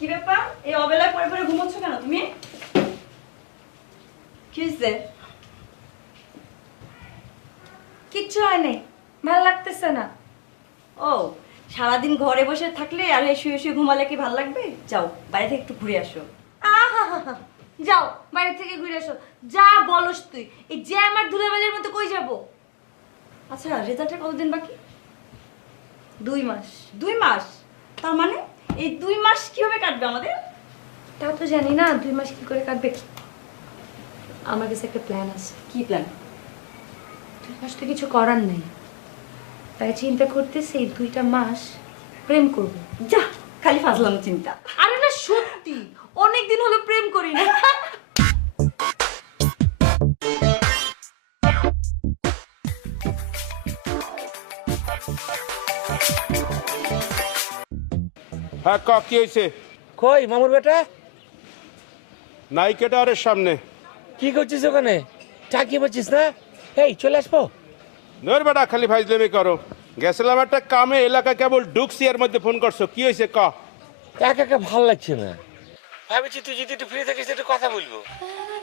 কি ব্যাপার? এই অবেলায় পরে পরে ঘুমোচ্ছ কেন তুমি? কি হয়েছে? কিচ্ছু হয় নাই, ভালো লাগতেছে না। ও, সারাদিন ঘরে বসে থাকলে আর এই শুয়ে শুয়ে ঘুমালে কি ভালো লাগবে? যাও বাইরে থেকে একটু ঘুরে আসো। আহা, যাও বাইরে থেকে ঘুরে আসো। যা বলস তুই, এই জ্যাম আর ধুলাবালির মতো কই যাব? আচ্ছা, রেজাল্টের কতদিন বাকি? 2 মাস। 2 মাস? তার মানে এই 2 মাস কিভাবে কাটবে আমাদের? তা তো জানি না 2 মাস কি করে কাটবে। আমার কাছে একটা প্ল্যান আছে। কি প্ল্যান? 2 মাস তো কিছু করার নেই, তাই চিন্তা করতেছি এই 2টা মাস প্রেম করব। যা, খালি ফাজলাম চিন্তা। আরে না সত্যি, অনেকদিন হলো প্রেম করি না। হ্যাঁ কি হয়েছে? কই মামুর বেটা, নাইকেটারের সামনে। কি করছিস ওখানে? চাকিয়ে পাচ্ছিস না? এই চলে আসবো। ধর বেটা, খালি ফাইজলামি করো। গেছিলাম একটা কামে, এলাকা কেবল ঢুকছি, এর মধ্যে ফোন করছো। কি হয়েছে ক? একা একা ভালো লাগছে না, ভাবছি তুই যদি একটু ফ্রি থাকিস একটু কথা বলবো।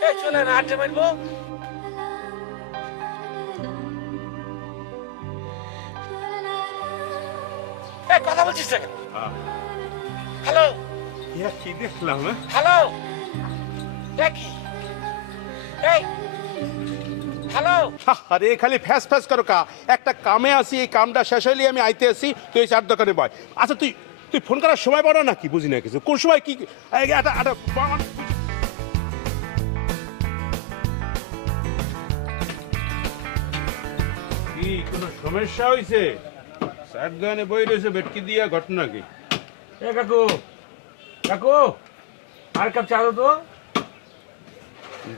এই চলে না, আড্ডা মারবো। এই কথা বলছিস না কেন? হ্যালো কি দেখলাম? হ্যালো, কি এই হ্যালো। আরে খালি ফ্যাস ফ্যাস করো কা। একটা কামে আসি, এই কামটা শেষ হইলে আমি আইতে আসি, তুই এই চার দোকানে বয়। আচ্ছা তুই তুই ফোন করার সময় পারো না কি? বুঝি না কিছু। কোন সময় কি কি কোনো সমস্যা হয়েছে? চার দোকানে বই রয়েছে, বেটকি দিয়া ঘটনা কি? এ কাকু, কাকু আর কাপ চা দাও তো।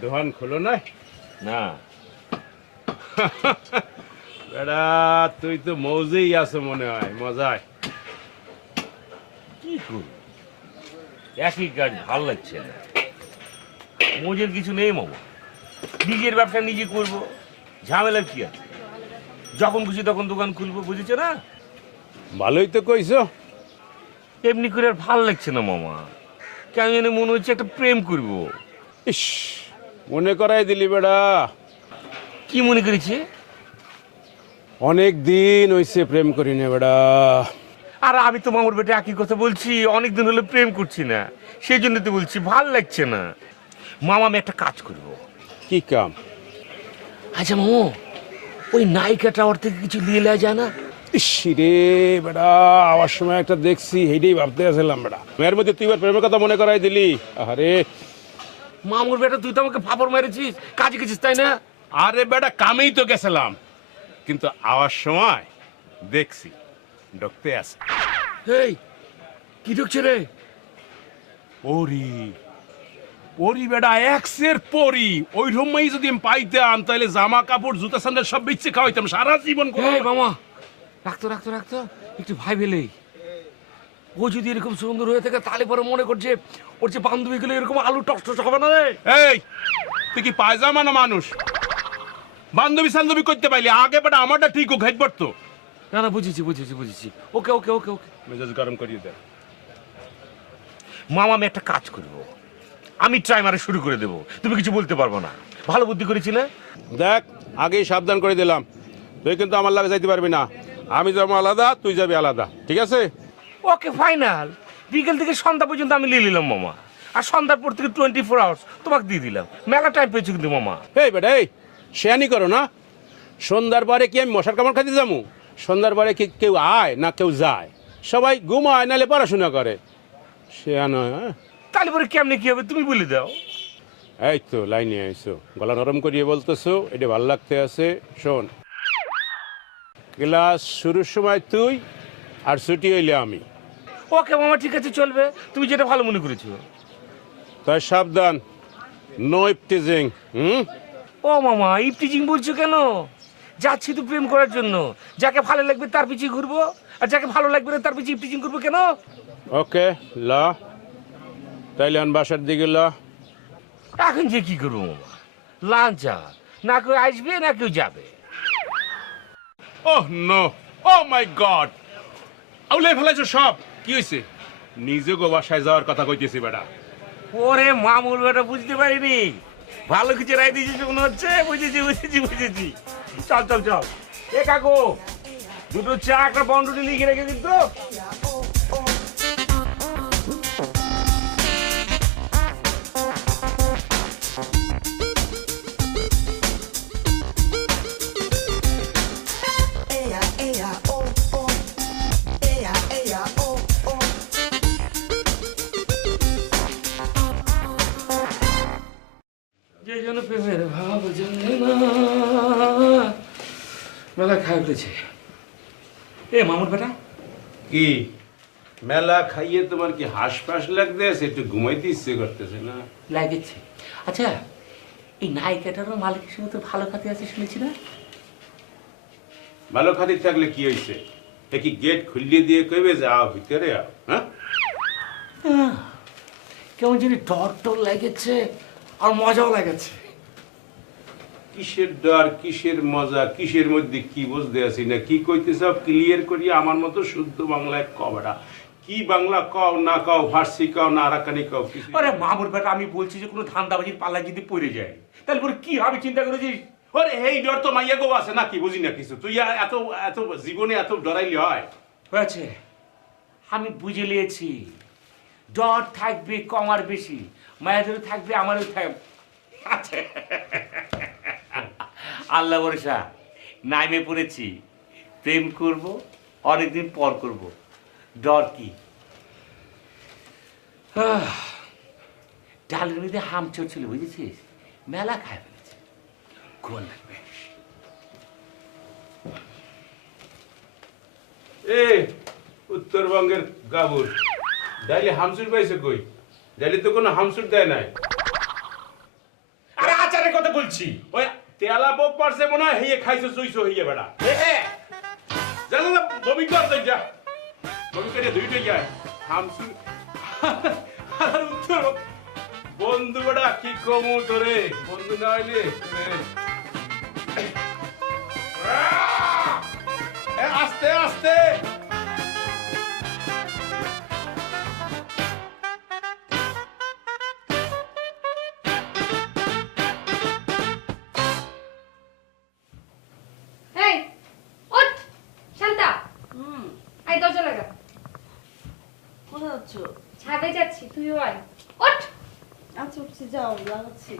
দোকান খোলো না? না বেড়া, তুই তো মৌজেই আছো মনে হয়, মজায়। কি করব, একই কাজ ভালো লাগছে না। মজের কিছু নেই মামা, নিজের ব্যবসা নিজে করব, ঝামেলার কি আছে? যখন খুশি তখন দোকান খুলবো, বুঝেছো না? ভালোই তো কইছো। এমনি করে আর ভালো লাগছে না মামা, কেন জানি মনে হচ্ছে একটা প্রেম করব। ইস, মনে করাই দিলি বেড়া। কি মনে করেছে? অনেক দিন হইছে প্রেম করি না বেড়া। আর আমি তো মামুর বেটা একই কথা বলছি, অনেকদিন হলো প্রেম করছি না, সেই জন্য তো বলছি ভাল লাগছে না। মামা আমি একটা কাজ করব। কি কাম? আচ্ছা মামু, ওই নায়িকা টাওয়ার থেকে কিছু নিয়ে নেওয়া যায় না? ইস রে বেড়া, আওয়ার সময় একটা দেখছি, হেইটাই ভাবতে আসলাম বেড়া। এর মধ্যে তুই এবার প্রেমের কথা মনে করাই দিলি। আরে মামুর বেটা, তুই তো আমাকে ফাপড় মেরেছিস, কাজে গেছিস তাই না? আরে বেটা, কামেই তো গেছিলাম, কিন্তু আওয়ার সময় দেখছি ঢুকতে আছে। এই কি ঢুকছে রে? ওরি ওরি বেটা, এক্সের পরি। ওই রুমাই যদি আমি পাইতাম, তাহলে জামা কাপড় জুতা স্যান্ডেল সব বেচে খাওয়াইতাম সারা জীবন। এই মামা, রাখতো রাখতো রাখতো, একটু ভাই বেলেই। ও যদি এরকম সুন্দর হয়ে থাকে তাহলে পরে মনে করছে ওর যে বান্ধবীগুলো এরকম আলু টস টস হবে না রে। এই তুই কি পায়জামা না মানুষ? বান্ধবী সান্ধবী করতে পাইলি আগে বেটা, আমারটা ঠিক ও ঘাইট পড়তো। না না, বুঝেছি বুঝেছি বুঝেছি, ওকে ওকে ওকে ওকে। মেজাজ গরম করিয়ে দে। মামা আমি একটা কাজ করব, আমি ট্রাই মারা শুরু করে দেবো, তুমি কিছু বলতে পারবো না। ভালো বুদ্ধি করেছি না? দেখ, আগেই সাবধান করে দিলাম, তুই কিন্তু আমার লাগে যাইতে পারবি না। আমি যাবো আলাদা, তুই যাবি আলাদা, ঠিক আছে? ওকে ফাইনাল। বিকেল থেকে সন্ধ্যা পর্যন্ত আমি নিয়ে নিলাম মামা, আর সন্ধ্যার পর থেকে 24 আওয়ার্স তোমাকে দিয়ে দিলাম। মেলা টাইম পেয়েছি কিন্তু মামা। এই বেটা, এই শেয়ানি করো না। সন্ধ্যার পরে কি আমি মশার কামড় খাইতে যাবো? সন্ধ্যার পরে কি কেউ আয় না কেউ যায়? সবাই ঘুমায়, নাহলে পড়াশোনা করে। শেয়ান হয়, হ্যাঁ? তাহলে পরে কেমনে কি হবে তুমি বলে দাও। এই তো লাইনে আইসো, গলা নরম করিয়ে বলতেছো, এটা ভাল লাগতে আছে। শোন, ক্লাস শুরুর সময় তুই, আর ছুটি হইলে আমি। ওকে মামা, ঠিক আছে, চলবে, তুমি যেটা ভালো মনে করেছো। তাই সাবধান, নো ইফটিজিং। ও মামা, ইফটিজিং বলছো কেন? যাচ্ছি তো প্রেম করার জন্য, যাকে ভালো লাগবে তার পিছিয়ে ঘুরবো, আর যাকে ভালো লাগবে না তার পিছিয়ে ইফটিজিং করবো কেন? ওকে ল, তাইলে আন বাসার দিকে ল। এখন যে কি করবো মামা, লাঞ্চ না কেউ আসবে না কেউ যাবে। ওহ নো, ও মাই গড, আউলাই ফেলাইছো সব। কি হয়েছে? নিজে গো বাসায় যাওয়ার কথা কইতেছি বেটা। ওরে মামুর বেটা, বুঝতে পারিনি, ভালো কিছু রায় দিয়েছিস মনে হচ্ছে। বুঝেছি বুঝেছি বুঝেছি, চল চল চল। এ কাকু, দুটো চা একটা বন্ডুটি লিখে রেখে দিন তো। যে জন্য প্রেমের ভাব জানে না, মেলা খাই ফেলেছে। এ মামুর বেটা, কি মেলা খাইয়ে তোমার কি হাঁসফাঁস লাগতেছে? একটু ঘুমাইতে ইচ্ছে করতেছে না? লাগেছে। আচ্ছা, এই নায়িকাটারও মালিকের সঙ্গে তো ভালো খাতে আছে শুনেছি না? ভালো খাতির থাকলে কি হয়েছে? এ কি গেট খুলিয়ে দিয়ে কইবে যে আও ভিতরে আও? হ্যাঁ, কেমন জানি ডর টর লাগেছে আর মজাও লাগেছে। কিসের ডর, কিসের মজা, কিসের মধ্যে কি বুঝতে আছি না? কি কইতে সব ক্লিয়ার করি আমার মতো শুদ্ধ বাংলায় কবেটা। কি বাংলা কও না কও, ফার্সি কও না আরাকানি কও, কিছু। আরে মামুর বেটা, আমি বলছি যে কোনো ধান্দাবাজির পাল্লায় যদি পড়ে যায় তাহলে পরে কি হবে চিন্তা করেছিস? ওরে এই ডর তো মাইয়া গো আছে না, কি বুঝি না কিছু। তুই আর এত এত জীবনে এত ডরাইলি হয়? হয়েছে, আমি বুঝে নিয়েছি। ডর থাকবে কম আর বেশি, মায়াদেরও থাকবে, আমারও থাকবে। আচ্ছা, আল্লাহ ভরসা, নাইমে পড়েছি, প্রেম করব, অনেকদিন পর করব, ডর কি? ডালের মধ্যে হাম চড়ছিল, বুঝেছিস? মেলা খায় ফেলেছে, ঘুম লাগবে। এ উত্তরবঙ্গের গাবুর ডাইলে হামসুর পাইছে কই? ডাইলে তো কোনো হামসুর দেয় নাই। আরে আচারের কথা বলছি। ওই তেলা বোক পারছে মনে হয়, হেয়ে খাইছে চুইছো হইয়ে বেড়া। জানো না বমি কর তুই, যা বমি করে ধুইতে যায় হামসুর। আর উত্তর বন্ধু বেড়া কি কমু তোরে, বন্ধু না হইলে আস্তে আস্তে। এই ওঠ শান্তা, আই দরজা লাগা। কোথায় যাচ্ছ? ছাদে যাচ্ছি, তুইও আয়। ওঠ। আচ্ছা উঠছি, যাও লাগাচ্ছি।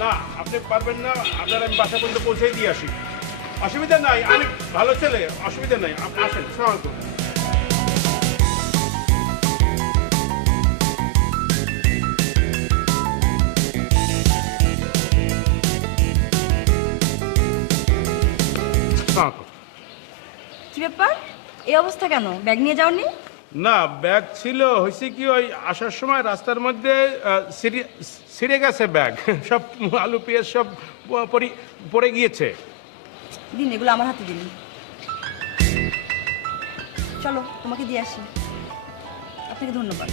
না আপনি পারবেন না, আপনার আমি বাসা পর্যন্ত পৌঁছে দিয়ে আসি। অসুবিধা নাই, আমি ভালো ছেলে, অসুবিধা নাই, আপনি আসেন। সালাম আলাইকুম। কি ব্যাপার, এই অবস্থা কেন? ব্যাগ নিয়ে যাওনি? না ব্যাগ ছিল, হয়েছে কি ওই আসার সময় রাস্তার মধ্যে ছিঁড়ে গেছে ব্যাগ, সব আলু পেঁয়াজ সব পড়ে গিয়েছে। দিন এগুলো আমার হাতে দিন। চলো তোমাকে দিয়ে আসি। আপনাকে ধন্যবাদ।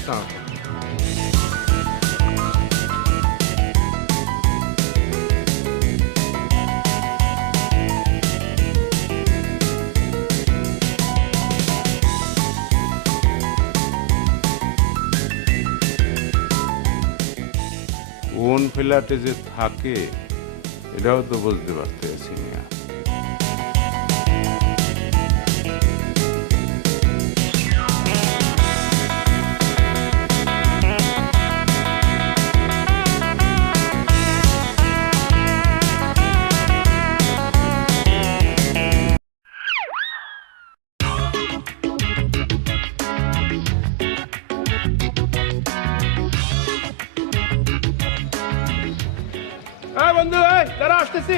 ফ্ল্যাটে যে থাকে এটাও তো বুঝতে পারতেছি না। বন্ধু যারা আসতেছি,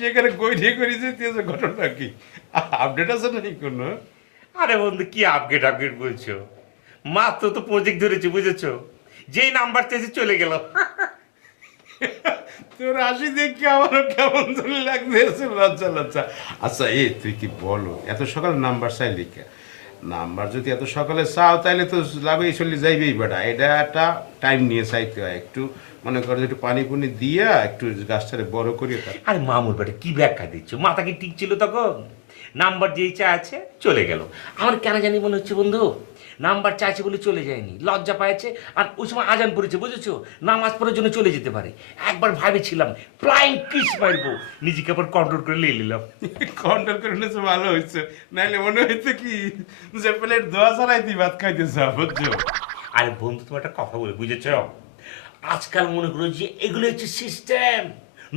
সেখানে গৈঠে করেছে ঘটনা কি আপডেট আছে নাকি কোনো? আরে বন্ধু কি আপডেট আপডেট বলছো? মাত্র তো প্রজেক্ট ধরেছি বুঝেছো, যেই নাম্বার চেয়েছে চলে গেল। তোর হাসি দেখে আমারও কেমন ধরে লাগতেছে, লজ্জা লজ্জা। আচ্ছা তুই কি বলো, এত সকাল নাম্বার চাই লিখে? নাম্বার যদি এত সকালে চাও তাহলে তো লাভেই চলে যাইবেই বেটা। এটা একটা টাইম নিয়ে চাইতে হয়, একটু মনে করো একটু পানি পুনি দিয়া একটু গাছটারে বড় করিয়ে। আরে মামুর বেটা কি ব্যাখ্যা দিচ্ছ? মাথা কি ঠিক ছিল তখন? নাম্বার যেই চা আছে চলে গেল। আমার কেন জানি মনে হচ্ছে বন্ধু নাম্বার চাইছে বলে চলে যায়নি, লজ্জা পাইছে। আর ওই সময় আজান পড়েছে বুঝেছো, নামাজ পড়ার জন্য চলে যেতে পারে। একবার ভাবেছিলাম ফ্লাইং কিস মারবো, নিজেকে আবার কন্ট্রোল করে নিয়ে নিলাম। কন্ট্রোল করে নিয়েছে, ভালো হয়েছে। নাইলে মনে হয়েছে কি যে প্লেট দোয়া ছাড়াই তুই ভাত খাইতেছ, বুঝছো? আরে বন্ধু তোমার একটা কথা বলে বুঝেছ, আজকাল মনে করো যে এগুলো হচ্ছে সিস্টেম।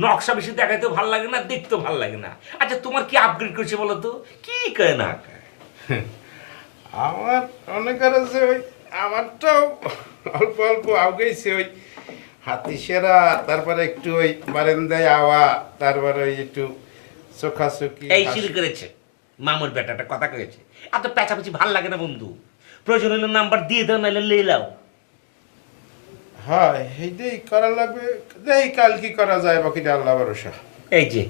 নকশা বেশি দেখাতেও ভালো লাগে না, দেখতেও ভালো লাগে না। আচ্ছা তোমার কি আপগ্রেড করছে বলো তো? কি করে না আমার মনে করো যে ওই আমারটাও অল্প অল্প আউগেছে, ওই হাতি সেরা, তারপরে একটু ওই বারান্দায় আওয়া, তারপরে ওই একটু চোখাচোখি। এই শুরু করেছে মামুর বেটাটা কথা কয়েছে। এত পেঁচাপেচি ভাল লাগে না বন্ধু, প্রয়োজন হলে নাম্বার দিয়ে দাও, নাহলে লে লাও। হ্যাঁ এইটাই করা লাগবে, দেই কাল কি করা যায়, বাকিটা আল্লাহ ভরসা। এই যে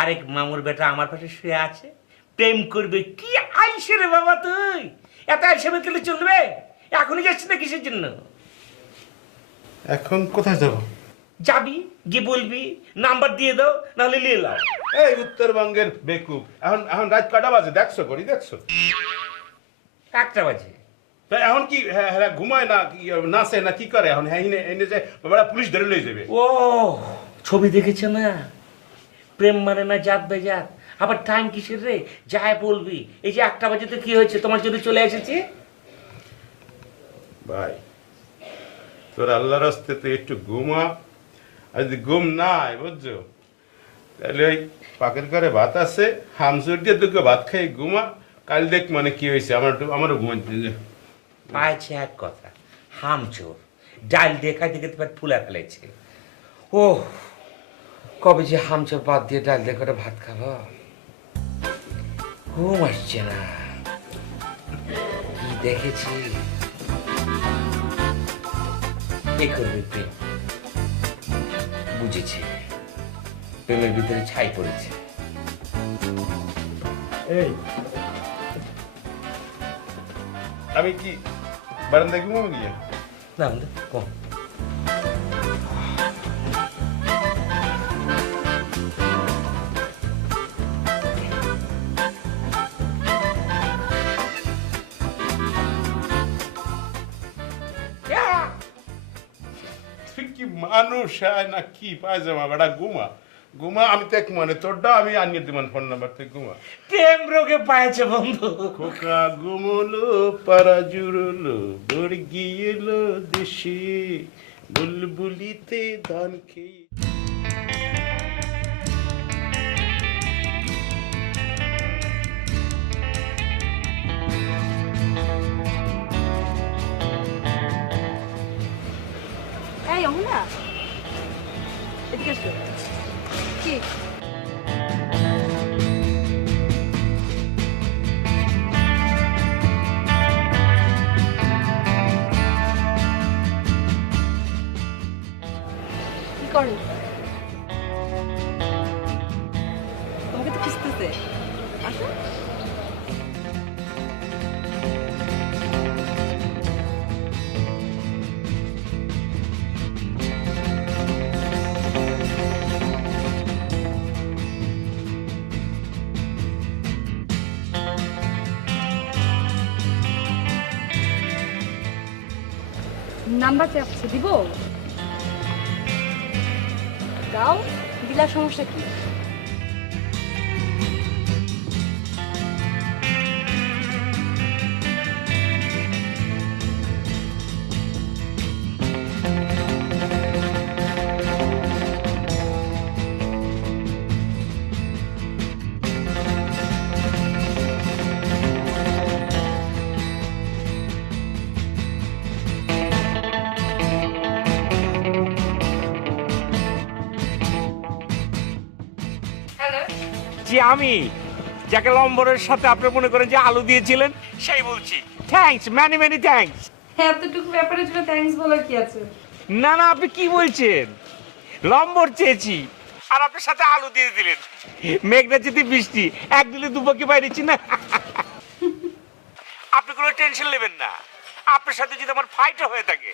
আরেক মামুর বেটা আমার পাশে শুয়ে আছে, প্রেম করবে। কি আইসে রে বাবা তুই, এত আইসে গেলে চলবে? এখনই যাচ্ছিস না কিসের জন্য? এখন কোথায় যাব? যাবি গিয়ে বলবি নাম্বার দিয়ে দাও, নাহলে নিয়ে লাও। এই উত্তরবঙ্গের বেকুব, এখন এখন রাত কটা বাজে দেখছো? করি দেখছো 1টা বাজে। তা এখন কি হ্যাঁ ঘুমায় না নাচে না কি করে এখন? হ্যাঁ এনে যে বাবা পুলিশ ধরে লয়ে যাবে। ও ছবি দেখেছে না, প্রেম মানে না জাত বেজাত। আবার টাইম কিসের রে, যাই বলবি। এই যে 1টা বাজে তো কি হয়েছে, তোমার জন্য চলে এসেছি। ভাই তোর আল্লাহর রাস্তে তুই একটু ঘুমা, আর যদি ঘুম নাই বুঝছো তাহলে ওই পাকের ঘরে ভাত আছে, হামসুর দিয়ে দুটো ভাত খাই ঘুমা। কাল দেখ মানে কি হয়েছে, আমারও ঘুমাইতে। পাইছে এক কথা, হামচোর ডাল দিয়ে খাইতে খেতে পারে ফুলা ফেলেছে। ও কবে যে হামচোর বাদ দিয়ে ডাল দিয়ে করে ভাত খাবো, ঘুম আসছে না। কি দেখেছি এ করবে প্রেম, বুঝেছি প্রেমের ভিতরে ছাই পড়েছে। এই আমি কি বারান্দায় ঘুমাবো গিয়ে? না বন্ধু কম। তুই কি মানুষ হয় না কি পায়জামা বেটা? ঘুমা ঘুমা, আমি তো এক মানে তোরটা আমি আনিয়ে দিমান ফোন নাম্বার, তুই ঘুমা। প্রেম রোগে পাইছে বন্ধু। খোকা ঘুমলো পাড়া জুড়লো বড় গিয়েলো দেশে, বুলবুলিতে ধান খেয়ে। এই অমুনা, এদিকে এসো। কি কি করে? তোমাকে তো খুঁজতেছে, আসো। নাম্বার চাচ্ছে, দিব? দাও, দিলার সমস্যা কি? হ্যালো, যে আমি যাকে লম্বরের সাথে আপনি মনে করেন যে আলু দিয়েছিলেন সেই বলছি। Thanks, many many thanks. এতটুকু ব্যাপারের জন্য থ্যাঙ্কস বলার কি আছে? না না, আপনি কি বলছেন? লম্বর চেয়েছি আর আপনার সাথে আলু দিয়ে দিলেন। মেঘনা যদি বৃষ্টি, এক দিলে দুপাকি বাইরেছি না। আপনি কোনো টেনশন নেবেন না। আপনার সাথে যদি আমার ফাইটও হয়ে থাকে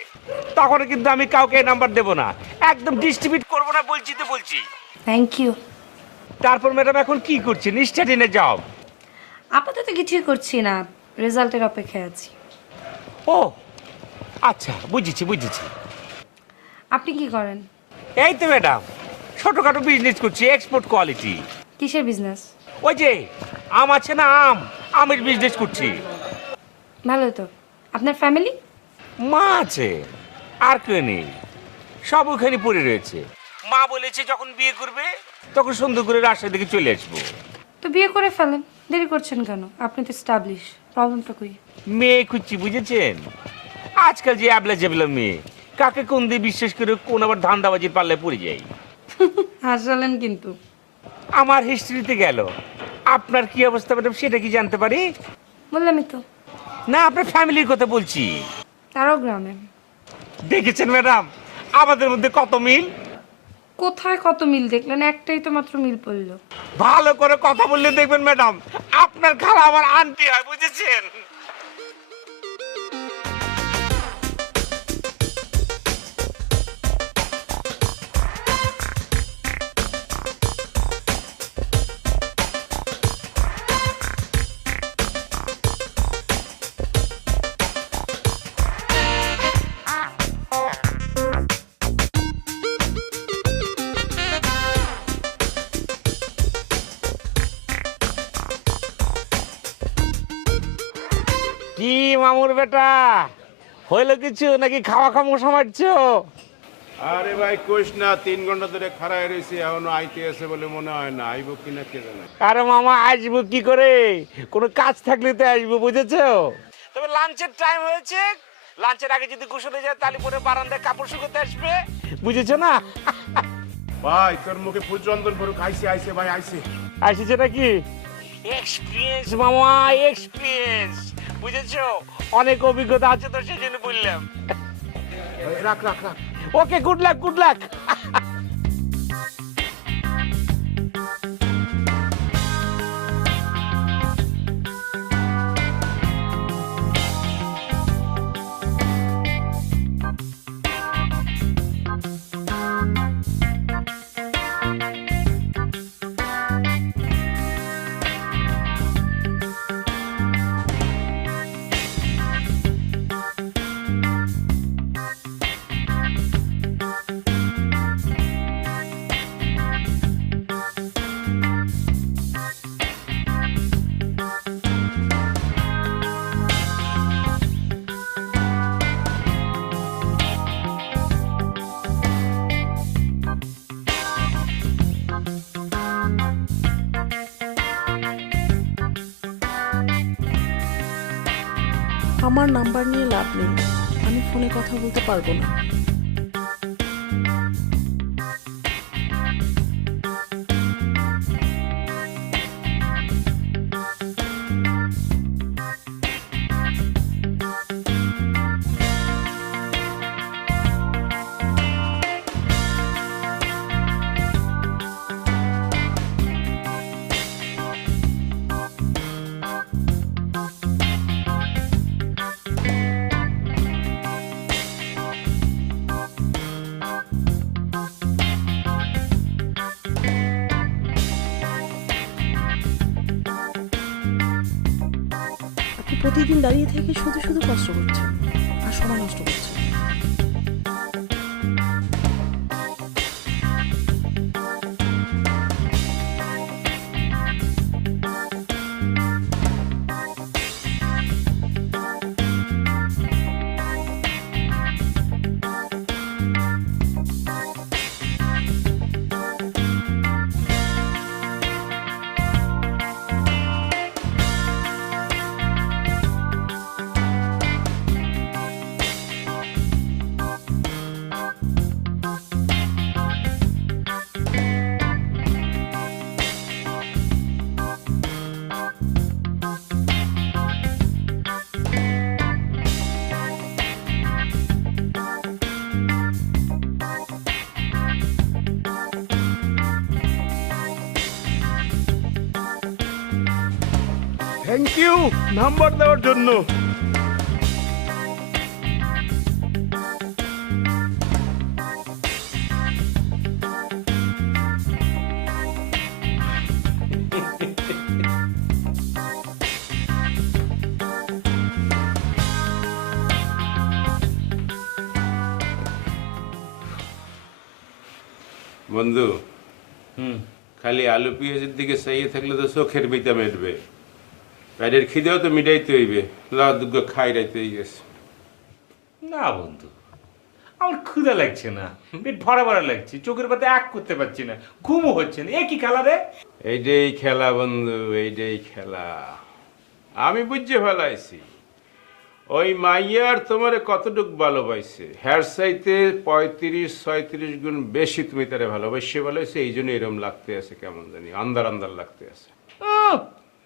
তখন কিন্তু আমি কাউকে নাম্বার দেব না, একদম ডিস্ট্রিবিউট করবো না, বলছি তো বলছি। Thank you. তারপর ম্যাডাম এখন কি করছেন? স্টাডিনে জব? আপাতত কিছুই করছি না, রেজাল্টের অপেক্ষায় আছি। ও আচ্ছা, বুঝেছি বুঝেছি। আপনি কি করেন? এই তো ম্যাডাম ছোটখাটো বিজনেস করছি, এক্সপোর্ট কোয়ালিটি। কিসের বিজনেস? ওই যে আম আছে না, আমের বিজনেস করছি। ভালো তো। আপনার ফ্যামিলি? মা আছে, আর কেউ নেই, সব ওখানে পড়ে রয়েছে। মা বলেছে যখন বিয়ে করবে তখন সুন্দর করে রাস্তার দিকে চলে আসবো। তো বিয়ে করে ফেলেন, দেরি করছেন কেন? আপনি তো স্টাবলিশ, প্রবলেমটা কই? মেয়ে খুঁজছি, বুঝেছেন? আজকাল যে অ্যাবলা জেবলা মেয়ে, কাকে কোন দিয়ে বিশ্বাস করে কোন আবার ধান্দাবাজির পাল্লায় পড়ে যাই। হাসালেন কিন্তু। আমার হিস্ট্রিতে গেল, আপনার কি অবস্থা ম্যাডাম সেটা কি জানতে পারি? বললামই তো, না, আপনার ফ্যামিলির কথা বলছি। তারাও গ্রামে। দেখেছেন ম্যাডাম আমাদের মধ্যে কত মিল। কোথায় কত মিল দেখলেন? একটাই তো মাত্র মিল পড়লো। ভালো করে কথা বললে দেখবেন ম্যাডাম আপনার খালা আমার আন্টি হয়, বুঝেছেন? কি মামুর বেটা, হইলো কিছু নাকি খাওয়া খামোশা মারছো? আরে ভাই কইস না, 3 ঘন্টা ধরে খাড়ায় রয়েছি, এখনো আইতে আছে বলে মনে হয় না। আইব কিনা কে জানে। আরে মামা আসবো কি করে, কোনো কাজ থাকলে তো আসবো, বুঝেছো? তবে লাঞ্চের টাইম হয়েছে, লাঞ্চের আগে যদি গোসলে যায় তাহলে পরে বারান্দায় কাপড় শুকোতে আসবে, বুঝেছো না? ভাই তোর মুখে ফুল চন্দন পড়ুক। আইছে ভাই, আইছে। আসছে নাকি? এক্সপিরিয়েন্স মামা, এক্সপিরিয়েন্স, বুঝেছো? অনেক অভিজ্ঞতা আছে তো সেই জন্য বললাম। রাখ রাখ রাখ। ওকে, গুড লাক গুড লাক। আমার নাম্বার নিয়ে লাভ নেই, আমি ফোনে কথা বলতে পারবো না। প্রতিদিন দাঁড়িয়ে থেকে শুধু শুধু কষ্ট করছে আর সময় নষ্ট করছে। থ্যাংক ইউ নাম্বার দেওয়ার জন্য। বন্ধু, খালি আলু পেঁয়াজের দিকে চাইয়ে থাকলে তো চোখের বিতা মেটবে, পেটের খিদেও তো মিটাইতে হইবে। দুগ্গ খাই রাইতে গেছে। না বন্ধু, আমার ক্ষুধা লাগছে না, পেট ভরা ভরা লাগছে, চোখের পাতে এক করতে পারছি না, ঘুমও হচ্ছে না। এ কি খেলা রে? এইটাই খেলা বন্ধু, এইটাই খেলা। আমি বুঝতে ফেলাইছি ওই মাইয়ার তোমারে কতটুক ভালোবাসছে। হ্যার চাইতে 35-36 গুণ বেশি তুমি তারে ভালোবাসে ভালোবাসে, এই জন্য এরম লাগতে আছে, কেমন জানি আন্দার আন্দার লাগতে আছে।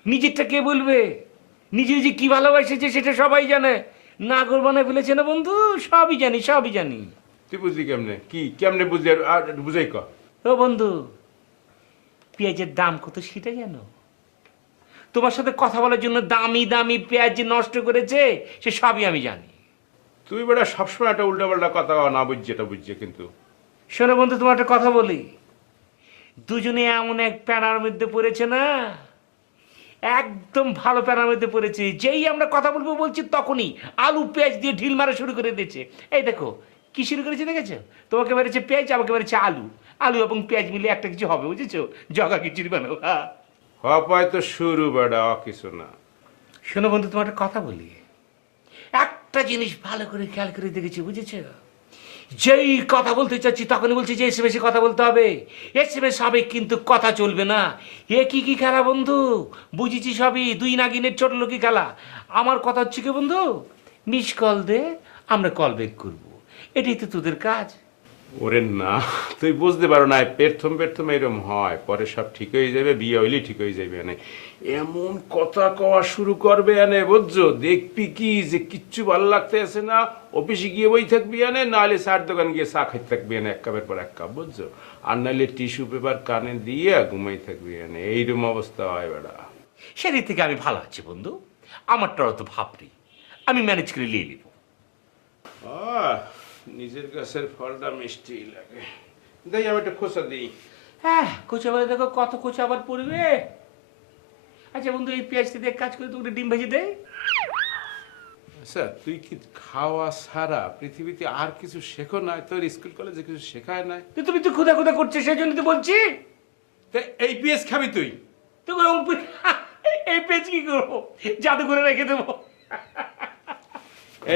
নিজেরটা কে বলবে? নিজে যে কি ভালোবাসেছে সেটা সবাই জানে। নাগর বানায় ফেলেছে না বন্ধু, সবই জানি, সবই জানি। তুই বুঝলি কেমনে? কি কেমনে বুঝলি? আর বুঝাই ক। ও বন্ধু, পেঁয়াজের দাম কত সেটা জানো? তোমার সাথে কথা বলার জন্য দামি দামি পেঁয়াজ যে নষ্ট করেছে সে সবই আমি জানি। তুই বেটা সবসময় একটা উল্টাপাল্টা কথা না বুঝছি, এটা বুঝছে কিন্তু। শোনো বন্ধু, তোমার একটা কথা বলি, দুজনে এমন এক প্যানার মধ্যে পড়েছে না, একদম ভালো প্যানার মধ্যে পড়েছে। যেই আমরা কথা বলবো বলছি তখনই আলু পেঁয়াজ দিয়ে ঢিল মারা শুরু করে দিয়েছে। এই দেখো কি শুরু করেছে, দেখেছো? তোমাকে মেরেছে পেঁয়াজ, আমাকে মেরেছে আলু। আলু এবং পেঁয়াজ মিলে একটা কিছু হবে, বুঝেছো? জগা খিচুড়ি বানাবো। হপায় তো শুরু বেটা, কিছু না। শোনো বন্ধু, তোমার একটা কথা বলি, একটা জিনিস ভালো করে খেয়াল করে দেখেছি, বুঝেছো? যেই কথা বলতে চাচ্ছি তখনই বলছি যে এসএমএস কথা বলতে হবে, এসএমএস হবে কিন্তু কথা চলবে না। এ কি কি খেলা বন্ধু, বুঝেছি সবই, দুই নাগিনের ছোট লোকই খেলা। আমার কথা হচ্ছে কি বন্ধু, মিস কল দে, আমরা কল ব্যাক করবো, এটাই তো তোদের কাজ। ওরে না, তুই বুঝতে পারো না, প্রথম এরকম হয়, পরে সব ঠিক হয়ে যাবে, বিয়ে হইলেই ঠিক হয়ে যাবে। এনে এমন কথা কওয়া শুরু করবে, এনে বুঝছো? দেখবি কি যে কিচ্ছু ভালো লাগতে আছে না, অফিসে গিয়ে বই থাকবি, এনে নাহলে চার দোকান গিয়ে চা খাইতে থাকবি, এনে এক কাপের পর এক কাপ, বুঝছো? আর নাহলে টিস্যু পেপার কানে দিয়ে ঘুমাই থাকবি, এনে এইরকম অবস্থা হয় বেড়া। সেদিক থেকে আমি ভালো আছি বন্ধু, আমারটাও তো ভাবরি, আমি ম্যানেজ করে নিয়ে নিব। নিজের গাছের ফলটা মিষ্টি লাগে। দেই আমি একটা খোসা দিই। হ্যাঁ, কোচা বলে দেখো কত কোচা আবার পড়বে। আচ্ছা বন্ধু, এই পেঁয়াজটা দিয়ে কাজ করে তোকে ডিম ভেজে দেয়। আচ্ছা, তুই কি খাওয়া ছাড়া পৃথিবীতে আর কিছু শেখো না? তোর স্কুল কলেজে কিছু শেখায় নাই? তো তুমি তো ক্ষুদা ক্ষুদা করছিস, সেই জন্য তো বলছি। এই পেঁয়াজ খাবি তুই? তো এই পেঁয়াজ কি করবো, জাদু করে রেখে দেবো।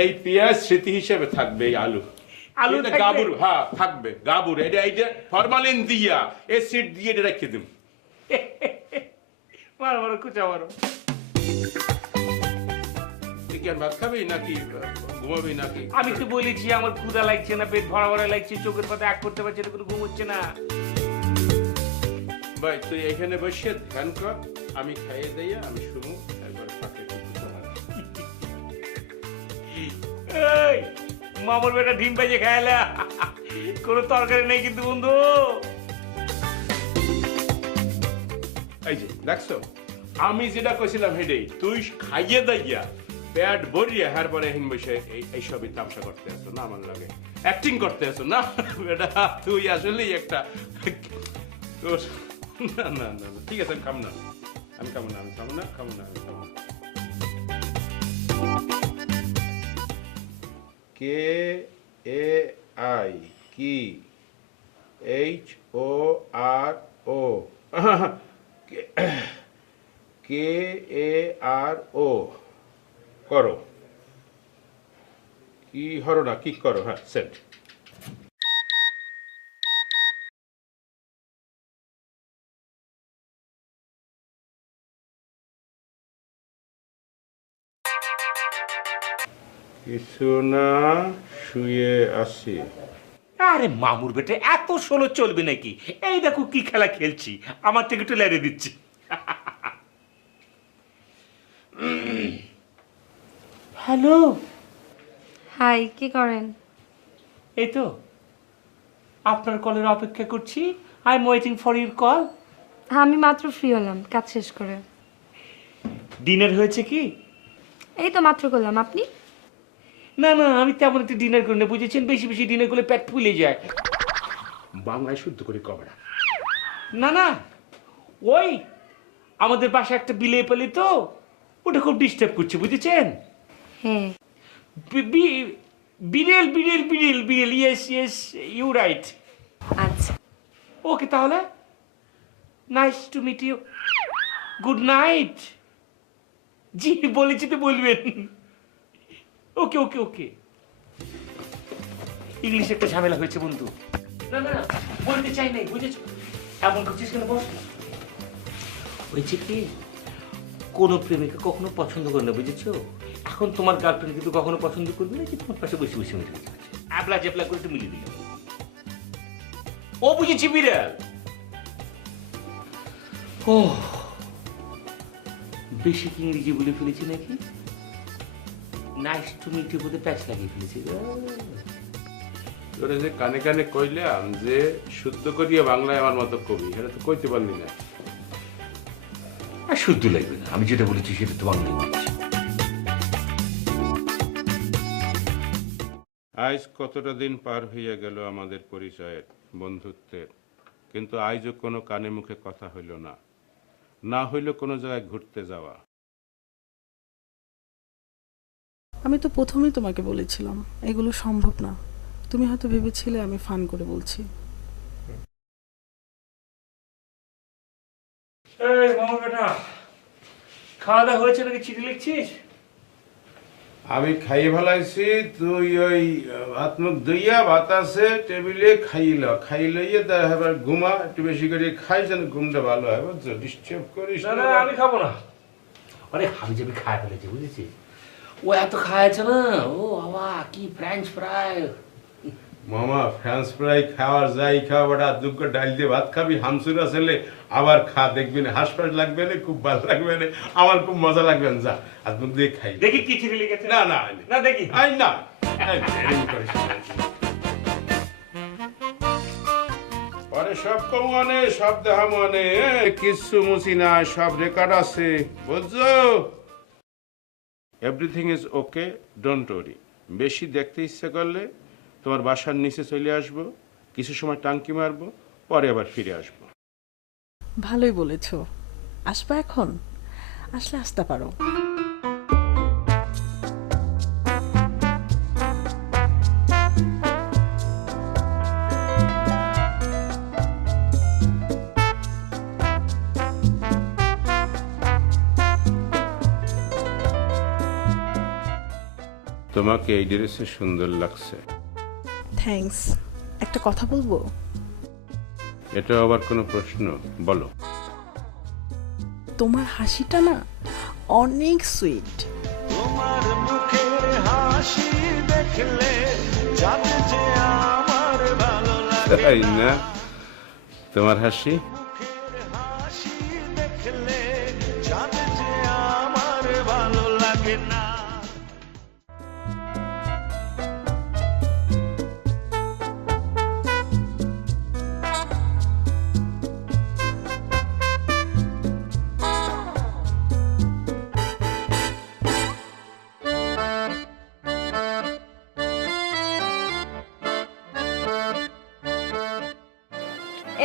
এই পেঁয়াজ স্মৃতি হিসেবে থাকবে। এই আলু আলু এটা থাকবে? গাবুর, হ্যাঁ থাকবে গাবুর। এটা ফরমালিন দিয়া এসিড দিয়ে এটা রেখে দিম। মারো মারো, কুচা মারো। তুই কি আর ভাত খাবি নাকি ঘুমাবি নাকি? আমি তো বলেছি আমার ক্ষুদা লাগছে না, পেট ভরা ভরা লাগছে, চোখের পাতা এক করতে পারছে না, কোনো ঘুম হচ্ছে না। ভাই তুই এখানে বসে ধ্যান কর, আমি খাইয়ে দিয়ে আমি শুনু, একবার ফাঁকে এই মামুর বেটা ডিম ভেজে খাইলা, কোনো তরকারি নেই কিন্তু বন্ধু। এই যে দেখছো, আমি যেটা কইছিলাম হেডেই, তুই খাইয়ে দাইয়া পেট ভরিয়ে হার পরে হিন বসে এইসবই তামসা করতে আসো না, আমার লাগে অ্যাক্টিং করতে আসো না বেটা। তুই আসলেই একটা তোর না না না না, ঠিক আছে আমি খাবো না, আমি খাবো না, আমি খাবো না, খাবো না, আমি খাবো না। কে এ আই কি এইচ ও আর ও, কে এ আর ও করো, কি হরো না কি করো, হ্যাঁ সেন্ড। কিছু না, শুয়ে আসি। আরে মামুর বেটে এত ষোলো চলবে নাকি? এই দেখো কি খেলা খেলছি, আমার থেকে একটু লেড়ে দিচ্ছি। হ্যালো, হাই, কি করেন? এই তো আপনার কলের অপেক্ষা করছি। I am waiting for your call. আমি মাত্র ফ্রি হলাম কাজ শেষ করে। ডিনার হয়েছে কি? এই তো মাত্র করলাম, আপনি? না না, আমি তেমন একটা ডিনার করি না, বুঝেছেন? বেশি বেশি ডিনার করলে পেট ফুলে যায়। বাংলায় শুদ্ধ করে কবে না না, ওই আমাদের বাসায় একটা বিলে পেলে তো, ওটা খুব ডিস্টার্ব করছে, বুঝেছেন? হ্যাঁ। বিড়েল বিড়েল বিড়েল বিড়েল, ইয়েস ইয়েস, ইউ রাইট। আচ্ছা। ওকে তাহলে, nice to meet you, good night. জি বলেছি তো বলবেন। ওকে ওকে ওকে। ইংলিশে একটা ঝামেলা হয়েছে বন্ধু। না না, বলতে চাই নাই, বুঝেছো? এমন করছিস কেন বস? হয়েছে কি, কোনো প্রেমিকা কখনো পছন্দ করে না, বুঝেছো? এখন তোমার গার্লফ্রেন্ড কিন্তু কখনো পছন্দ করবে না যে তোমার পাশে বসে বসে মেরে গেছে, আবলা জেবলা করে একটু মিলিয়ে দিল। ও বুঝেছি, বিড়াল। ও বেশি কি ইংরেজি বলে ফেলেছি নাকি? নাইস টু মিট ইউ বলে প্যাচ লাগিয়ে ফেলেছি। তোরা যে কানে কানে কইলাম যে শুদ্ধ করিয়া বাংলায় আমার মতো কবি, এটা তো কইতে পারলি না। আর শুদ্ধ লাগবে না, আমি যেটা বলেছি সেটা তো বাংলা বলছি। আজ কতটা দিন পার হইয়া গেল আমাদের পরিচয়ের, বন্ধুত্বের, কিন্তু আজও কোনো কানে মুখে কথা হইল না, না হইল কোনো জায়গায় ঘুরতে যাওয়া। আমি তো প্রথমেই তোমাকে বলেছিলাম এগুলো সম্ভব না। তুমি হয়তো ভেবেছিলে আমি ফান করে বলছি। এই মামা বেটা, খাওয়া দাওয়া হয়েছে নাকি? চিঠি লিখছিস? আমি খাইয়ে ফেলাইছি, তুই ওই ভাত মুখ দইয়া বাতাসে টেবিলে খাইলে তার এবার ঘুমা, একটু বেশি করে খাই যেন ঘুমটা ভালো হয়, বুঝছো? ডিস্টার্ব করিস না না, আমি খাবো না। আরে আমি যে খায় ফেলেছি, বুঝেছিস? ও এত খাইছে না, ও বাবা কি ফ্রেঞ্চ ফ্রাই। মামা ফ্রান্স ফ্রাই খাওয়ার যাই খাওয়া বেটা, দুঃখ ডাল দিয়ে ভাত খাবি, হামসুরা ছেলে আবার খা, দেখবি না হাসপাতাল লাগবে না, খুব ভালো লাগবে না, আমার খুব মজা লাগবে না। যা হাত মুখ দিয়ে খাই। দেখি কি চিঠি লিখেছে। না না না দেখি। আই না, এরকম করিস না। পরে সব কম মানে সব দেখা মানে কিছু মুছি না, সব রেকর্ড আছে, বুঝছো? Everything is okay, don't worry. বেশি দেখতে ইচ্ছে করলে তোমার বাসার নিচে চলে আসবো, কিছু সময় টাঙ্কি মারবো, পরে আবার ফিরে আসবো। ভালোই বলেছ, আসবা এখন? আসলে আসতে পারো। তোমাকে এই ড্রেসে সুন্দর লাগছে। থ্যাঙ্কস। একটা কথা বলবো? এটা আবার কোনো প্রশ্ন? বলো। তোমার হাসিটা না অনেক সুইট। তোমার মুখের হাসি দেখলে জানে যে আমার ভালো লাগে তাই না? তোমার হাসি হাসি দেখলে জানে যে আমার ভালো লাগে না।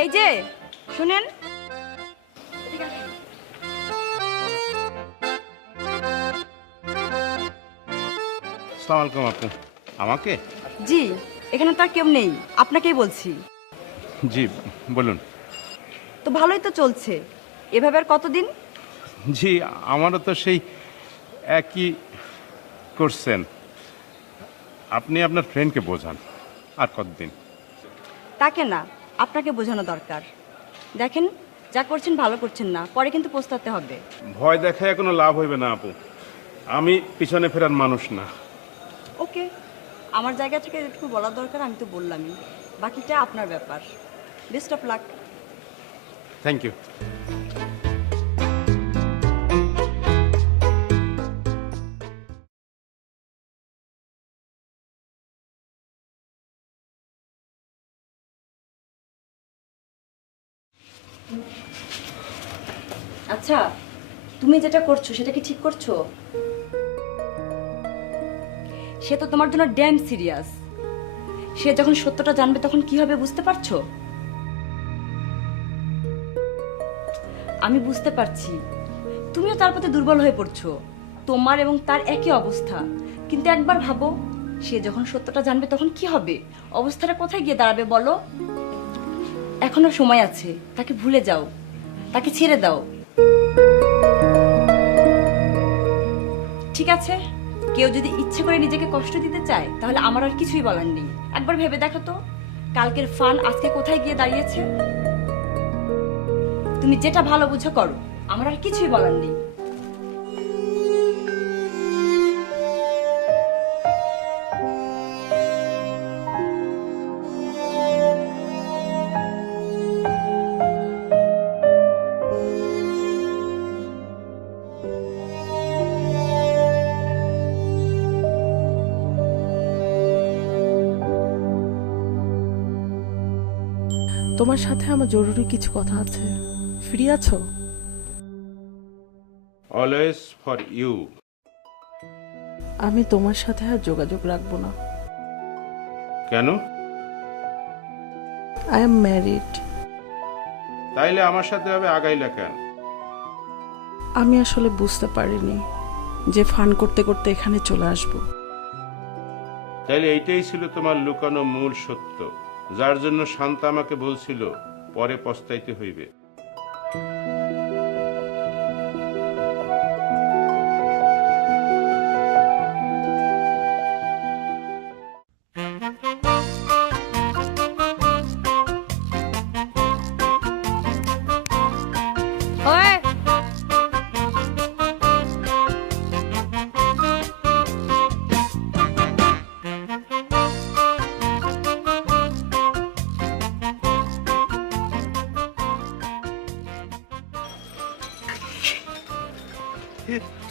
এই যে শুনেন, আসসালামু আলাইকুম আপু। আমাকে? জি এখানে তো আর কেউ নেই, আপনাকেই বলছি। জি বলুন। তো ভালোই তো চলছে, এভাবে আর কতদিন? জি আমারও তো সেই একই করছেন। আপনি আপনার ফ্রেন্ডকে বোঝান, আর কতদিন? তাকে না, আপনাকে বোঝানো দরকার। দেখেন যা করছেন ভালো করছেন না, পরে কিন্তু পস্তাতে হবে। ভয় দেখায় কোনো লাভ হইবে না আপু, আমি পিছনে ফেরার মানুষ না। ওকে, আমার জায়গা থেকে যেটুকু বলার দরকার আমি তো বললামই, বাকিটা আপনার ব্যাপার। Best of luck. Thank you. আচ্ছা তুমি যেটা করছো সেটা কি ঠিক করছো? সে তো তোমার জন্য ড্যাম সিরিয়াস। সে যখন সত্যটা জানবে তখন কি হবে বুঝতে পারছো? আমি বুঝতে পারছি তুমিও তার প্রতি দুর্বল হয়ে পড়ছো। তোমার এবং তার একই অবস্থা, কিন্তু একবার ভাবো সে যখন সত্যটা জানবে তখন কি হবে? অবস্থাটা কোথায় গিয়ে দাঁড়াবে বলো? এখনো সময় আছে, তাকে ভুলে যাও, তাকে ছেড়ে দাও। ঠিক আছে, কেউ যদি ইচ্ছে করে নিজেকে কষ্ট দিতে চায় তাহলে আমার আর কিছুই বলার নেই। একবার ভেবে দেখো তো কালকের ফান আজকে কোথায় গিয়ে দাঁড়িয়েছে। তুমি যেটা ভালো বুঝো করো, আমার আর কিছুই বলার নেই। তোমার সাথে আমার জরুরি কিছু কথা আছে, ফ্রি আছো? Always for you. আমি তোমার সাথে আর যোগাযোগ রাখবো না। কেন? I am married. তাইলে আমার সাথে হবে আগাইলা কেন? আমি আসলে বুঝতে পারিনি যে ফান করতে করতে এখানে চলে আসবো। তাইলে এইটাই ছিল তোমার লুকানো মূল সত্য, যার জন্য শান্তা আমাকে বলছিল পরে পস্তাইতে হইবে। ওই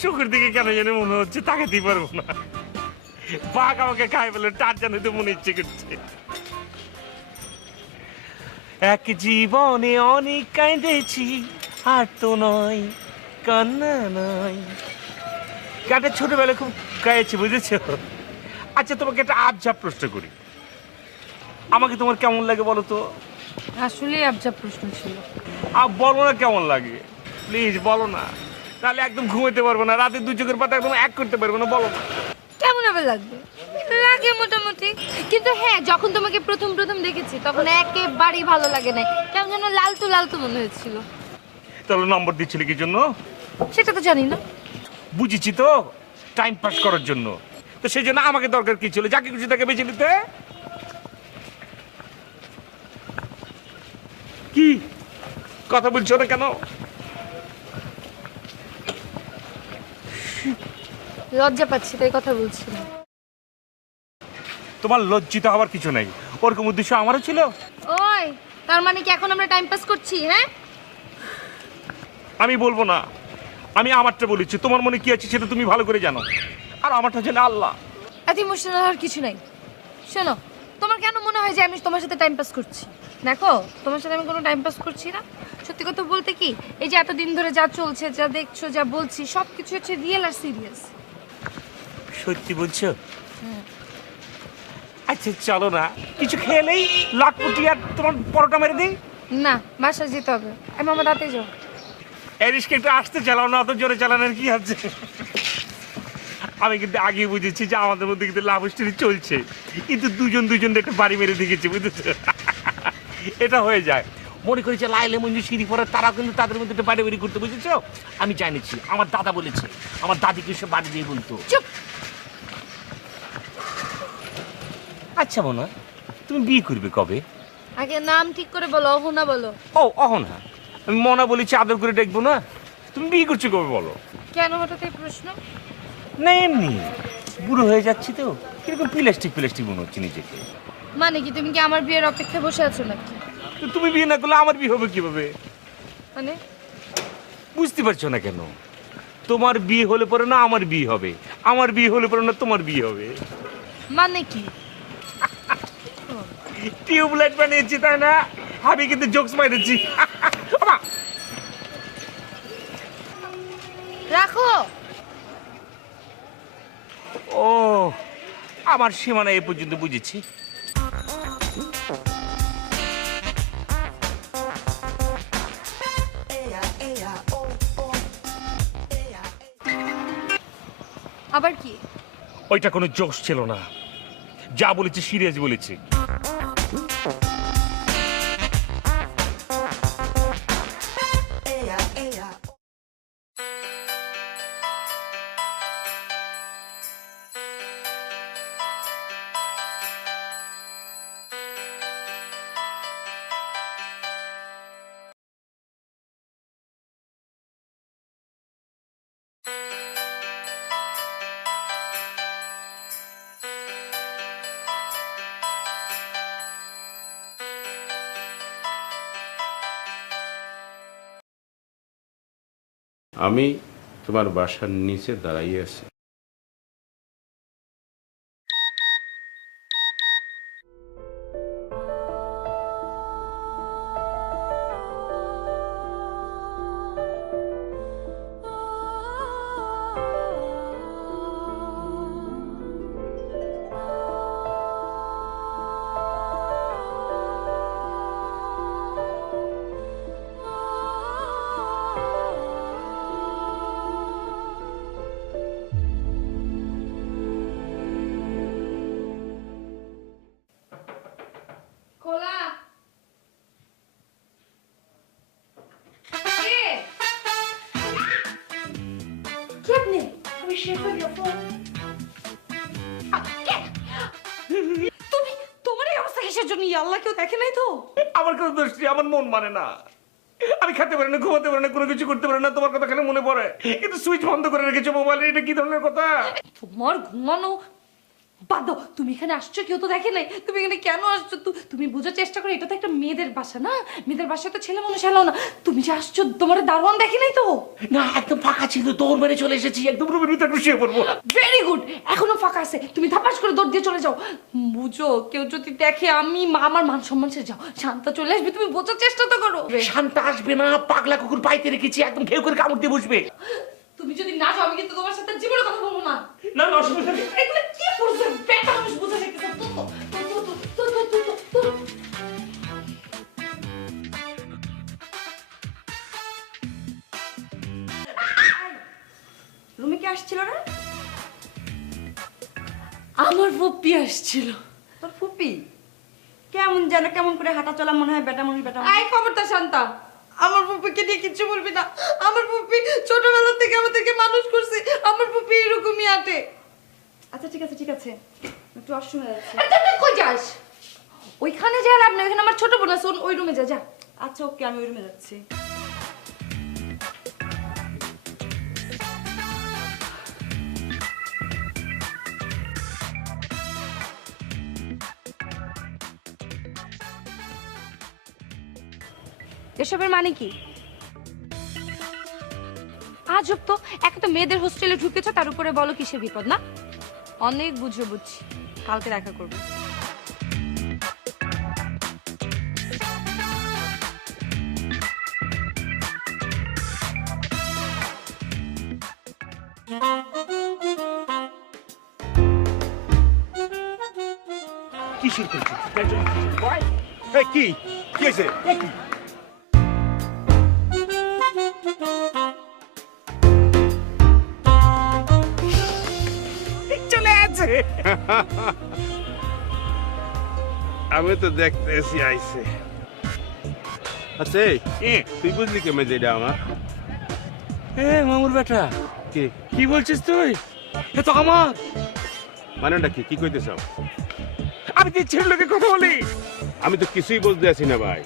চোখের দিকে কেন জানি মনে হচ্ছে তাকাতেই পারবো না। বাঘ আমাকে খাই বলে টার জানে তো মনে ইচ্ছে করছে। এক জীবনে অনেক কাঁদেছি, আর তো নয় কান্না নয়। গানটা ছোটবেলায় খুব গাইছি, বুঝেছ? আচ্ছা তোমাকে একটা আবঝাপ প্রশ্ন করি, আমাকে তোমার কেমন লাগে বলো তো? আসলে আবজা প্রশ্ন ছিল। বলো না কেমন লাগে, প্লিজ বলো না, তাহলে একদম ঘুমাতে পারবো না, রাতে দু চোখের পাতা একদম এক করতে পারবো না। বলো না। কেমন আবার লাগবে? লাগে মোটামুটি, কিন্তু হ্যাঁ যখন তোমাকে প্রথম প্রথম দেখেছি তখন একেবারেই ভালো লাগে নাই, কেমন যেন লালতু লালতু মনে হয়েছিল। তাহলে নম্বর দিচ্ছিলে কি জন্য? সেটা তো জানি না। বুঝেছি তো, টাইম পাস করার জন্য। তো সেই জন্য আমাকে দরকার কি ছিল? যাকে খুশি তাকে বেছে নিতে। কি কথা বলছো না কেন? লজ্জা পাচ্ছি তাই কথা বলছি না। তোমার লজ্জিত হওয়ার কিছু নাই, ওরকম উদ্দেশ্য আমারও ছিল। ওই তার মানে কি এখন আমরা টাইম পাস করছি? হ্যাঁ আমি বলবো না, আমি আমারটা বলেছি। তোমার মনে কি আছে সেটা তুমি ভালো করে জানো, আর আমারটা জানে আল্লাহ। এত ইমোশনাল হওয়ার কিছু নাই। শোনো, তোমার কেন মনে হয় যে আমি তোমার সাথে টাইম পাস করছি? দেখো, তোমার সাথে আমি কোনো টাইম পাস করছি না। সত্যি কথা বলতে কি, এই যে এতদিন ধরে যা চলছে, যা দেখছো, যা বলছি, সব কিছু হচ্ছে রিয়েল আর সিরিয়াস। সত্যি বলছো? আচ্ছা চলো না, কিছু খেলেই লাটপুটি আর তোমার পরোটা মেরে দিই। না, বাসায় যেতে হবে। আমি আমার রাতে যাও। এরিসকে একটু আসতে চালাও না, অত জোরে চালানোর কি আছে? আমি কিন্তু আগে বুঝেছি যে আমাদের মধ্যে কিন্তু লাভ স্টোরি চলছে, কিন্তু দুজন একটা বাড়ি মেরে দিয়েছে, বুঝেছো? এটা হয়ে যায়। মনে করি যে লাইলে মঞ্জু সিঁড়ি পরে তারা কিন্তু তাদের মধ্যে একটা বাড়ি বাড়ি করতে, বুঝেছো? আমি জানিছি, আমার দাদা বলেছে, আমার দাদিকে সে বাড়ি দিয়ে বলতো। চুপ। আচ্ছা মনা, তুমি বিয়ে করবে কবে? আগে নাম ঠিক করে বলো, অহনা বলো। ও অহনা, আমি মনা বলেছি আদর করে দেখবো না। তুমি বিয়ে করছো কবে বলো? কেন হঠাৎ এই প্রশ্ন? না এমনি, বুড়ো হয়ে যাচ্ছি তো, কিরকম প্লাস্টিক মনে হচ্ছে নিজেকে। মানে কি, তুমি কি আমার বিয়ের অপেক্ষায় বসে আছো নাকি? তো তুমি বিয়ে না করলে আমার বিয়ে হবে কিভাবে? মানে বুঝতে পারছো না কেন? তোমার বিয়ে হলে পরে না আমার বিয়ে হবে, আমার বিয়ে হলে পরে না তোমার বিয়ে হবে। মানে কি? টিউবলাইট বানিয়েছি তাই না? আমি কিন্তু জোকস মাইরেছি। আমার সীমানা এ পর্যন্ত বুঝেছি। আবার কি? ওইটা কোনো জোশ ছিল না, যা বলেছি সিরিয়াস বলেছি। আমি তোমার বাসার নিচে দাঁড়াইয়ে আছি। খোলা। কে আপনি? আমি শেষ হয়ে গেল। তুমি তোমার এই অবস্থা কিসের জন্য? আল্লাহ কেউ দেখে নাই তো? আমার কোনো দোষ নেই, আমার মন মানে না। আমি খেতে পারি না, ঘুমাতে পারি না, কোনো কিছু করতে পারি না, তোমার কথা খালি মনে পড়ে। কিন্তু সুইচ বন্ধ করে রেখেছো মোবাইলে, এটা কি ধরনের কথা? তোমার ঘুমানো বাদ দাও। তুমি এখানে আসছো, কেউ তো দেখে নাই। তুমি এখানে কেন আসছো? তুমি বোঝার চেষ্টা করো, এটা তো একটা মেয়েদের বাসা না? মেয়েদের বাসায় তো ছেলে মানুষ এলাও না। তুমি যে আসছো, তোমার দারোয়ান দেখে নাই তো? না, একদম ফাঁকা ছিল, দৌড় মেরে চলে এসেছি, একদম রুমের ভিতরে শুয়ে পড়বো। ভেরি গুড, এখনো ফাঁকা আছে। তুমি ধাপাস করে দৌড় দিয়ে চলে যাও। বুঝো, কেউ যদি দেখে আমার মান সম্মান ছেড়ে যাও। শান্তা চলে আসবে, তুমি বোঝার চেষ্টা তো করো। শান্তা আসবে না, পাগলা কুকুর পাইতে রেখেছি, একদম ঘেউ করে কামড় দিয়ে বসবে। তুমি যদি না যাও, আমি কিন্তু তোমার সাথে জীবনে কথা বলবো না। না না, অসুবিধা নেই। এগুলো কি করছো? বেটা মানুষ বোঝা যাচ্ছে তো। রুমে কে আসছিল রে? আমার পপ্পি আসছিল। তোর ফুপি? কেমন যেন কেমন করে হাঁটা চলা মনে হয় বেটা মানুষ বেটা মানুষ। আই খবরটা শান্তা, আমার পুপিকে নিয়ে কিচ্ছু বলবি না। আমার পুপি ছোটবেলা থেকে আমাদেরকে মানুষ করছে। আমার পুপি এরকমই আটে। আচ্ছা ঠিক আছে ঠিক আছে, একটু অসময় যাচ্ছে। তুই কই যাস? ওইখানে যা লাভ নেই, ওইখানে আমার ছোট বোন আছে, ওই রুমে যা। যা। আচ্ছা ওকে, আমি ওই রুমে যাচ্ছি। এসবের মানে কি? আজব তো, একটা তো মেয়েদের হোস্টেলে ঢুকেছো, তার উপরে বলো কিসের বিপদ না? অনেক বুঝো, বুঝছি। কালকে দেখা করবো। কিসের করছি? কি কি হয়েছে? চলে আছে। আমি তো দেখতেছি আইছে। আচ্ছা তুই বুঝলি কেমন যে এটা আমার? মামুর বেটা, কি কি বলছিস তুই? এ তো আমার। মানেটা কি? কি কইতে চাও? আমি কি ছেলের লোকে কথা বলি? আমি তো কিছুই বুঝতে আছি না ভাই।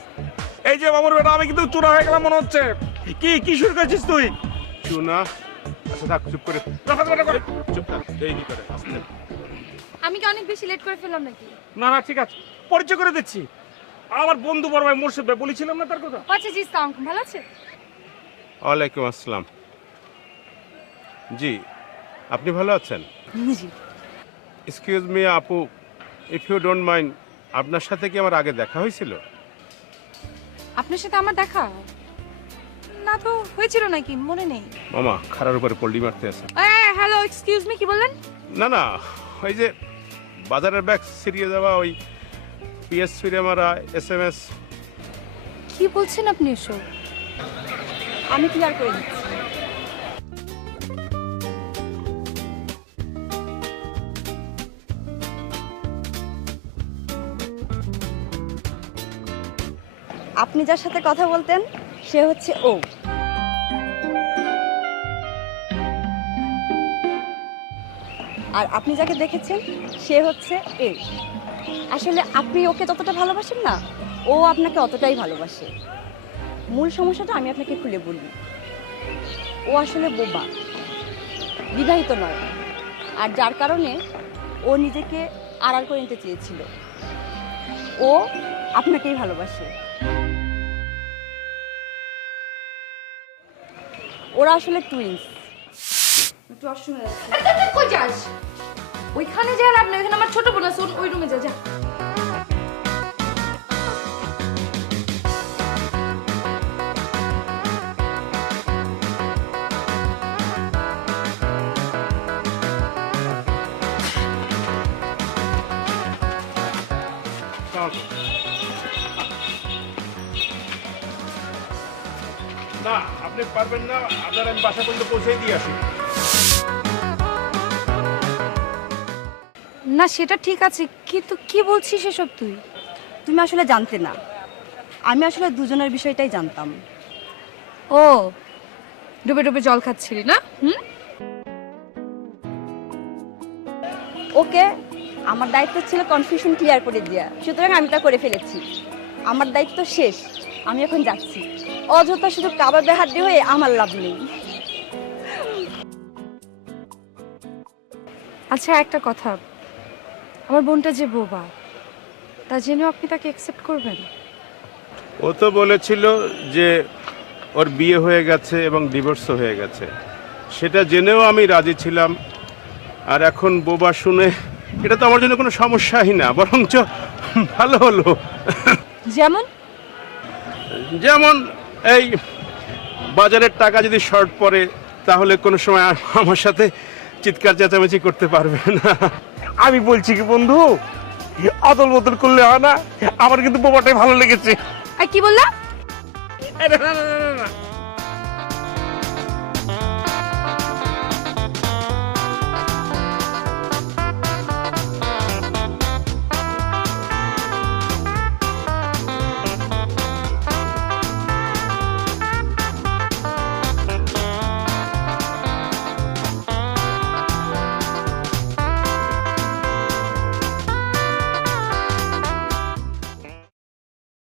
এই যে মামুর বেটা, আমি কিন্তু চোরা হয়ে গেলাম মনে হচ্ছে। কি কি শুরু করছিস তুই? শোনা, আচ্ছা থাক, চুপ করে চুপ থাক। এই কি করে? আমি কি অনেক বেশি লেট করে ফেললাম নাকি? না না, ঠিক আছে, পরিচয় করে দিচ্ছি। আমার বন্ধু বড় ভাই মোর্শেদ ভাই, বলেছিলাম না তার কথা? আচ্ছা জি, সালাম, ভালো আছে? ওয়ালাইকুম আসসালাম। জি, আপনি ভালো আছেন? জি। এক্সকিউজ মি আপু, ইফ ইউ ডোন্ট মাইন্ড, আপনার সাথে কি আমার আগে দেখা হয়েছিল? আপনার সাথে আমার দেখা না তো হয়েছিল নাকি, মনে নেই। মামা খারার উপরে পল্লি মারতে আছে। হ্যালো, এক্সকিউজ মি, কি বললেন? না না, ওই যে বাজারের ব্যাগ ছিঁড়িয়ে যাওয়া, ওই পিএস ফিরে মারা, SMS। কি বলছেন আপনি এসব? আমি ক্লিয়ার করে দিচ্ছি। আপনি যার সাথে কথা বলতেন সে হচ্ছে ও। আর আপনি যাকে দেখেছেন সে হচ্ছে এ। আসলে আপনি ওকে যতটা ভালোবাসেন না, ও আপনাকে অতটাই ভালোবাসে। মূল সমস্যাটা আমি আপনাকে খুলে বলি। ও আসলে বোবা, বিবাহিত নয়, আর যার কারণে ও নিজেকে আড়াল করে নিতে চেয়েছিল। ও আপনাকেই ভালোবাসে। ওরা আসলে টুইন্স। একটু অসময় যাচ্ছে। কই যাস? ওইখানে যা লাভ নেই, ওইখানে আমার ছোট বোন আছে, ওই রুমে যা। যা না, আপনি পারবেন না, আপনার আমি বাসা পর্যন্ত পৌঁছে দিয়ে আসি। না, সেটা ঠিক আছে, কিন্তু কি বলছিস এসব তুই? তুমি আসলে জানতে না, আমি আসলে দুজনের বিষয়টাই জানতাম। ও, ডুবে ডুবে জল খাচ্ছিলি না? ওকে, আমার দায়িত্ব ছিল কনফিউশন ক্লিয়ার করে দেওয়া, সুতরাং আমি তা করে ফেলেছি। আমার দায়িত্ব শেষ, আমি এখন যাচ্ছি। অযথা শুধু কাবাবে হাত দিয়ে হয়ে আমার লাভ নেই। আচ্ছা, একটা কথা, আমার বোনটা যে বোবা, তা জেনেও আপনি তাকে অ্যাকসেপ্ট করবেন? ও তো বলেছিল যে ওর বিয়ে হয়ে গেছে এবং ডিভোর্সও হয়ে গেছে, সেটা জেনেও আমি রাজি ছিলাম। আর এখন বোবা শুনে এটা তো আমার জন্য কোনো সমস্যাই না, বরঞ্চ ভালো হলো। যেমন? যেমন এই বাজারের টাকা যদি শর্ট পড়ে, তাহলে কোনো সময় আমার সাথে চিৎকার চেঁচামেচি করতে পারবে না। আমি বলছি কি বন্ধু, অদল বদল করলে হয় না, আমার কিন্তু বোবাটাই ভালো লেগেছে। আর কি বললা? না, না, না, না, না,